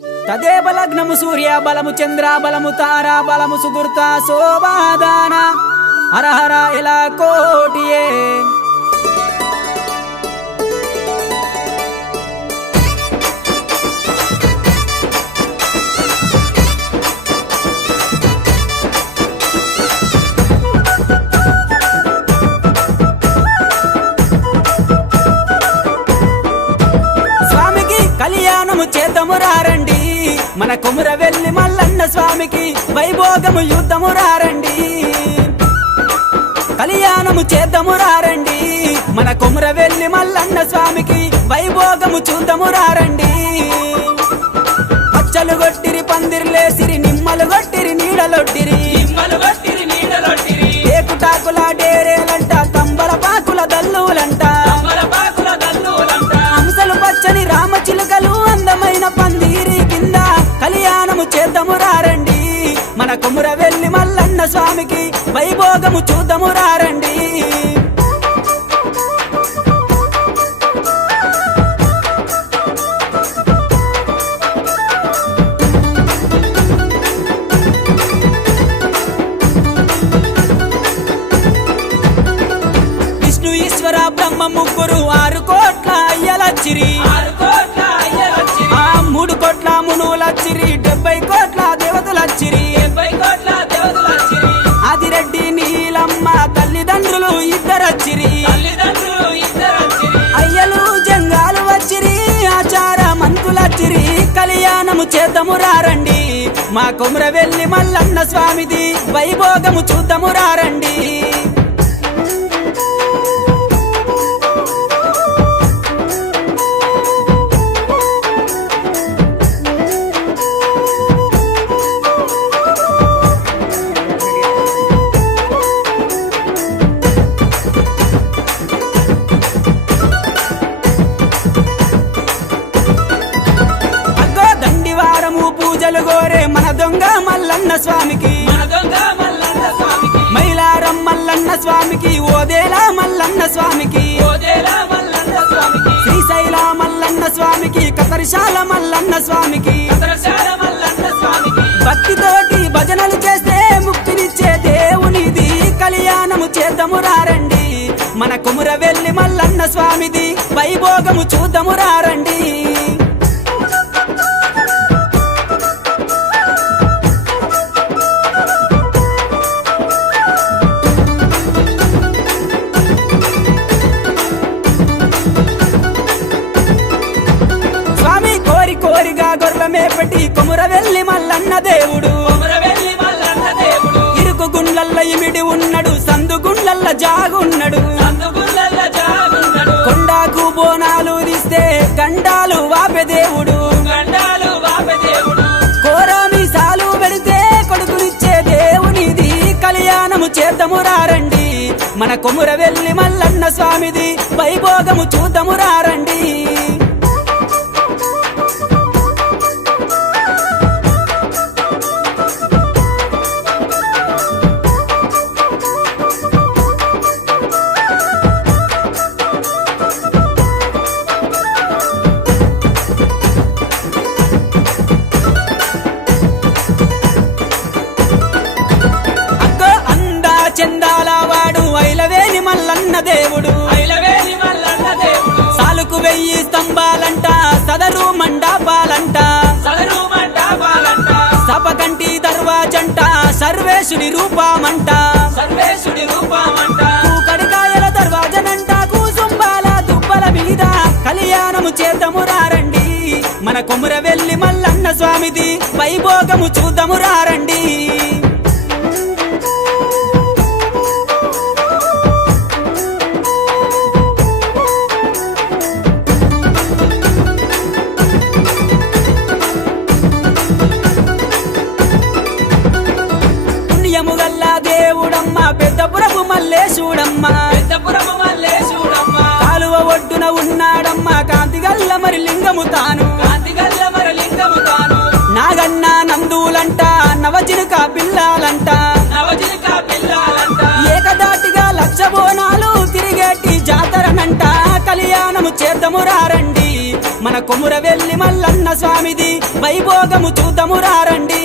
తదేవ లగ్నము సూర్య బలము చంద్ర బలము తారా బలము సుగుర్త శోభాదాన హర హర ఇలా కోటియే. కళ్యాణము చేద్దాము రారండి మన కొమురవెల్లి మల్లన్న స్వామికి వైభోగము యుద్ధము రారండి. కళ్యాణము చేద్దాము రారండి మన కొమురవెల్లి మల్లన్న స్వామికి వైభోగము చూద్దాము రారండి. పచ్చలు గొట్టిరి పందిర్లేసిరి నిమ్మలు గొట్టిరి నీడలొట్టిరి ఏకుటాకుల డేరేలంట తంబల పాకుల దల్లులంట హంసలు పచ్చని రామచిలుకలు అందమైన పందిరి కింద కళ్యాణము చేద్దాము రారండి మన కొమురవెల్లి మల్లన్న స్వామికి వైభోగము చూద్దాము రారండి. విష్ణు ఈశ్వర బ్రహ్మ ముగ్గురు 6 కోట్ల అయ్యలచ్చిరి 3 కోట్ల మునులచ్చిరి 70 కోట్ల దేవతలచ్చిరి ఆదిరెడ్డి నీలమ్మ తల్లిదండ్రులు ఇద్దరచ్చిరి అయ్యలు జంగాలు వచ్చిరి ఆచార మంతులచ్చిరి కళ్యాణము చేద్దాము రారండి మా కొమురవెల్లి మల్లన్న స్వామిది వైభోగము చూద్దాము రారండి. పూజలు గోరే మన దొంగ మల్లన్న స్వామికి మైలారం మల్లన్న స్వామికి ఓదేలా మల్లన్న స్వామికి శ్రీశైల మల్లన్న స్వామికి కతరిశాల మల్లన్న స్వామికి భక్తితోటి భజనలు చేస్తే ముక్తినిచ్చే దేవునిది కళ్యాణము చేద్దాము రారండి మన కొమురవెల్లి మల్లన్న స్వామిది వైభోగము చూద్దాము రారండి. కోరిగా గొర్రెమే పెట్టి కొమురవెల్లి మల్లన్న దేవుడు ఇరుకు గుండ్లల్ల ఇమిడి ఉన్నాడు సందు గుండ్లల్ల జాగున్నాడు కొండాకు బోనాలు తీస్తే గండాలు వాపే దేవుడు కోరామి సాలు పెడితే కొడుకునిచ్చే దేవునిది కళ్యాణము చేద్దాము రారండి మన కొమురవెల్లి మల్లన్న స్వామిది వైభోగము చూద్దాము రారండి. చందాల వాడు ఐలవేలి మల్లన్న దేవుడు సాలుకు 1000 స్తంభాలంట సదరు మండపాలంట సపకంటి దర్వాజంట సర్వేశుడి రూపమంట కడికాయల దర్వాజనంట కూసుంబాల దుబ్బల మీద కళ్యాణము చేద్దాము రారండి మన కొమురవెల్లి మల్లన్న స్వామిది వైభోగము చూద్దాము రారండి. పుణ్యముగల్ల దేవుడమ్మ పెద్దపురపు మల్లేశుడమ్మ కాలువ ఒడ్డున ఉన్నాడమ్మ కాంతిగల్ల మరి లింగము తాను నాగన్న నందులంట నవజినుక పిల్లాలంట ఏకదాటిగా 1,00,000 బోనాలు తిరిగేటి జాతరనంట కళ్యాణము చేద్దాము రారండి మన కొముర వెల్లి మల్లన్న స్వామిది వైభోగము చూద్దాము రండి.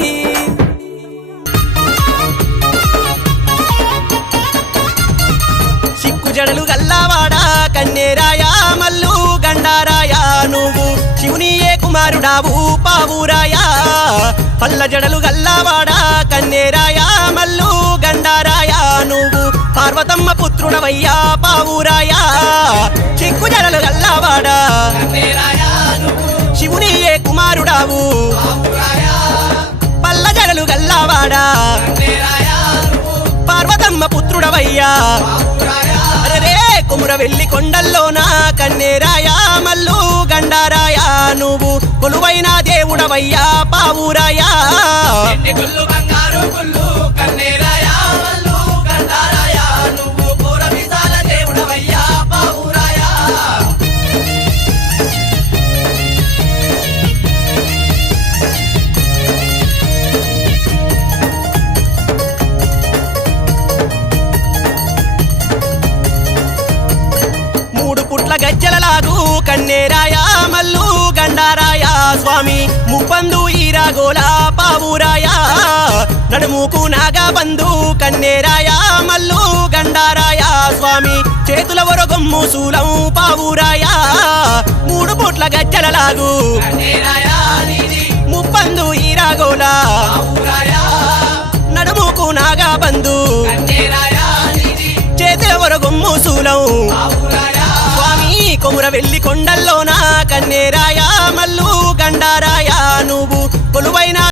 సిక్కు జడలు గల్లావాడా కన్నేరాయా మల్లు గండారాయా నువ్వు శివునియే కుమారుడావు పావురాయా. పల్ల జడలు గల్లావాడా కన్నేరాయా మల్లు గండారాయా నువ్వు పార్వతమ్మ పుత్రుడవయ్యా పావురాయా. సిక్కు జడలు గల్లావాడా శివునియే కుమారుడావు పల్ల జడలు గల్లావాడా పార్వతమ్మ పుత్రుడవయ్యా. అరే కొముర వెల్లి కొండల్లోనా కన్నేరాయా మల్లు గండారాయా నువ్వు కొలువైన దేవుడవయ్యా పావురాయా. గజ్జలలాగు కన్నేరాయా మల్లు గండారాయా స్వామి ముప్పందు ఈరాగోలా పావురాయా. నడుముకు నాగబందు కన్నేరాయా మల్లు గండారాయా స్వామి చేతుల వరగొమ్ము శూలం పావురాయా. మూడు పుట్ల గజ్జలలాగు ముప్పందు ఈరాగోలా నడుముకు నాగబందు చేతుల వరగొమ్ము శూలం కొముర వెల్లి కొండల్లోనా కన్నేరాయా మల్లు గండారాయా నువ్వు కొలువైన